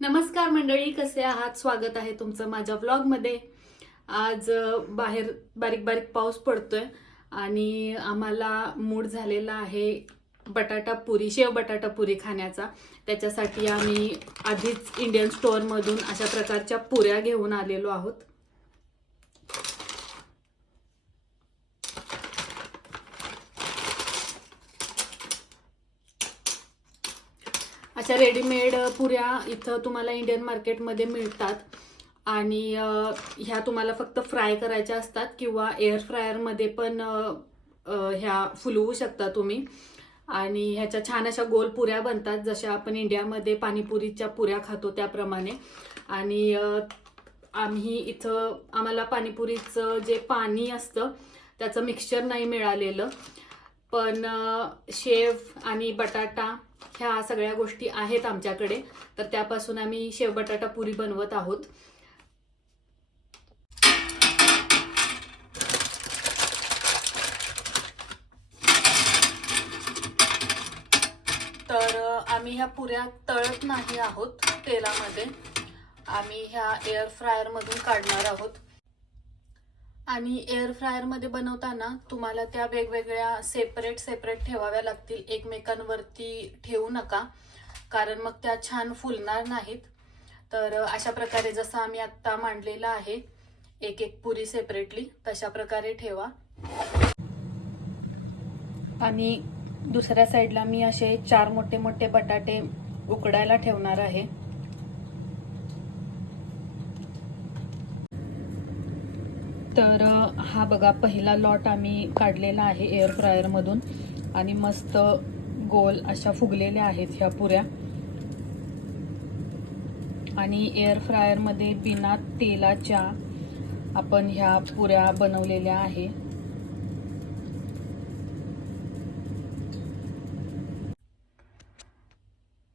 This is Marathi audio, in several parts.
नमस्कार मंडळी कसे आहात? स्वागत आहे तुमचं माझ्या व्लॉगमध्ये आज बाहेर बारीक बारीक पाऊस पडतोय आणि आम्हाला मूड झालेला आहे बटाटा पुरी शेव बटाटा पुरी खाण्याचा. त्याच्यासाठी आम्ही आधीच इंडियन स्टोअरमधून अशा प्रकारच्या पुऱ्या घेऊन आलेलो आहोत. अशा रेडीमेड पुऱ्या इथं तुम्हाला इंडियन मार्केटमध्ये मिळतात. आणि ह्या तुम्हाला फक्त फ्राय करायच्या असतात किंवा एअर फ्रायरमध्ये पण ह्या फुलवू शकता तुम्ही. आणि ह्याच्या छान अशा गोल पुऱ्या बनतात जशा आपण इंडियामध्ये पाणीपुरीच्या पुऱ्या खातो त्याप्रमाणे. आणि आम्ही इथं आम्हाला पाणीपुरीचं जे पाणी असतं त्याचं मिक्सचर नाही मिळालेलं. पण शेव आणि बटाटा ह्या सगळ्या गोष्टी आहेत आमच्याकडे. तर त्यापासून आम्ही शेव बटाटा पुरी बनवत आहोत. तर आम्ही ह्या पुऱ्या तळत नाही आहोत तेलामध्ये. आम्ही ह्या एअर फ्रायरमधून काढणार आहोत. आणि एअर फ्रायरमध्ये बनवताना तुम्हाला त्या वेगवेगळ्या सेपरेट सेपरेट ठेवाव्या लागतील. एकमेकांवरती ठेवू नका. कारण मग त्या छान फुलणार नाहीत. तर अशा प्रकारे जसं आम्ही आत्ता मांडलेलं आहे एक एक पुरी सेपरेटली तशा प्रकारे ठेवा. आणि दुसऱ्या साईडला मी असे चार मोठे मोठे बटाटे उकडायला ठेवणार आहे. तर हा बघा पहिला लॉट आम्ही काढलेला आहे एअर फ्रायरमधून आणि मस्त गोल अशा फुगलेल्या आहेत ह्या पुऱ्या. आणि एअर फ्रायरमध्ये बिना तेलाच्या आपण ह्या पुऱ्या बनवलेल्या आहे.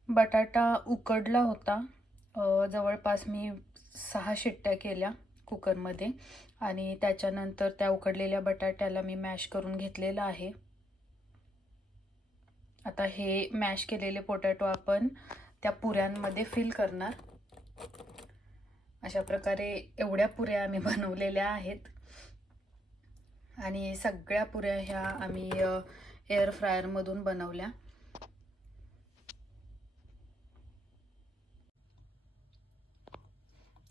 बटाटा उकडला होता. जवळपास मी सहा शिट्ट्या केल्या. कुकरमध्ये. आणि त्याच्यानंतर त्या उकडलेल्या बटाट्याला मी मॅश करून घेतलेलं आहे. आता हे मॅश केलेले पोटॅटो आपण त्या पुऱ्यांमध्ये फिल करणार. अशा प्रकारे एवढ्या पुऱ्या आम्ही बनवलेल्या आहेत. आणि सगळ्या पुऱ्या ह्या आम्ही एअर फ्रायरमधून बनवल्या.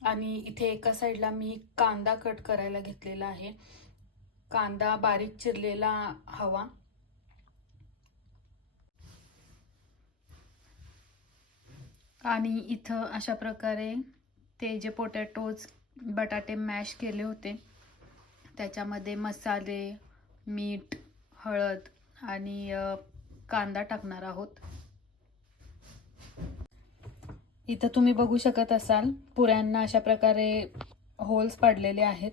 आणि इथे एका साईडला मी कांदा कट करायला घेतलेला आहे. कांदा बारीक चिरलेला हवा. आणि इथं अशा प्रकारे ते जे पोटॅटोज बटाटे मॅश केले होते त्याच्यामध्ये मसाले मीठ हळद आणि कांदा टाकणार आहोत. इथं तुम्ही बघू शकत असाल पुऱ्यांना अशा प्रकारे होल्स पाडलेले आहेत.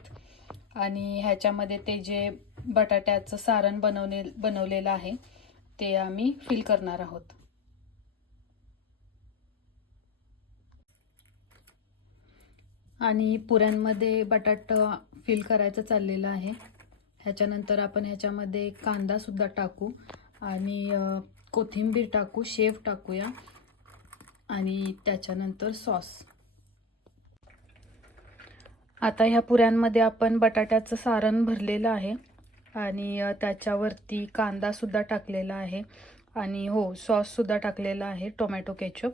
आणि ह्याच्यामध्ये ते जे बटाट्याचं सारण बनवले बनवलेलं आहे ते आम्ही फिल करणार आहोत. आणि पुऱ्यांमध्ये बटाटा फिल करायचं चाललेलं आहे. ह्याच्यानंतर आपण ह्याच्यामध्ये कांदासुद्धा टाकू. आणि कोथिंबीर टाकू शेव टाकूया. आणि त्याच्यानंतर सॉस. आता ह्या पुऱ्यांमध्ये आपण बटाट्याचं सारण भरलेलं आहे आणि त्याच्यावरती कांदासुद्धा टाकलेला आहे आणि हो सॉससुद्धा टाकलेला आहे टोमॅटो केचप.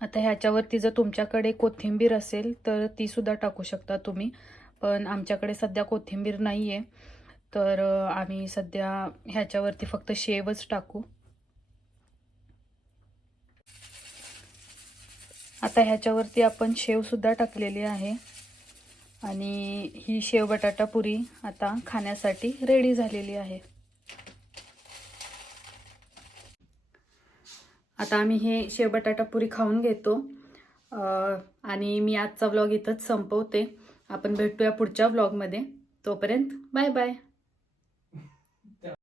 आता ह्याच्यावरती जर तुमच्याकडे कोथिंबीर असेल तर तीसुद्धा टाकू शकता तुम्ही. पण आमच्याकडे सध्या कोथिंबीर नाही आहे तर आम्ही सध्या ह्याच्यावरती फक्त शेवच टाकू. आता ह्याच्यावरती आपण शेवसुद्धा टाकलेली आहे. आणि ही शेव बटाटा पुरी आता खाण्यासाठी रेडी झालेली आहे. आता आम्ही हे शेव बटाटा पुरी खाऊन घेतो. आणि मी आजचा व्लॉग इथंच संपवते. आपण भेटूया पुढच्या व्लॉगमध्ये तोपर्यंत बाय बाय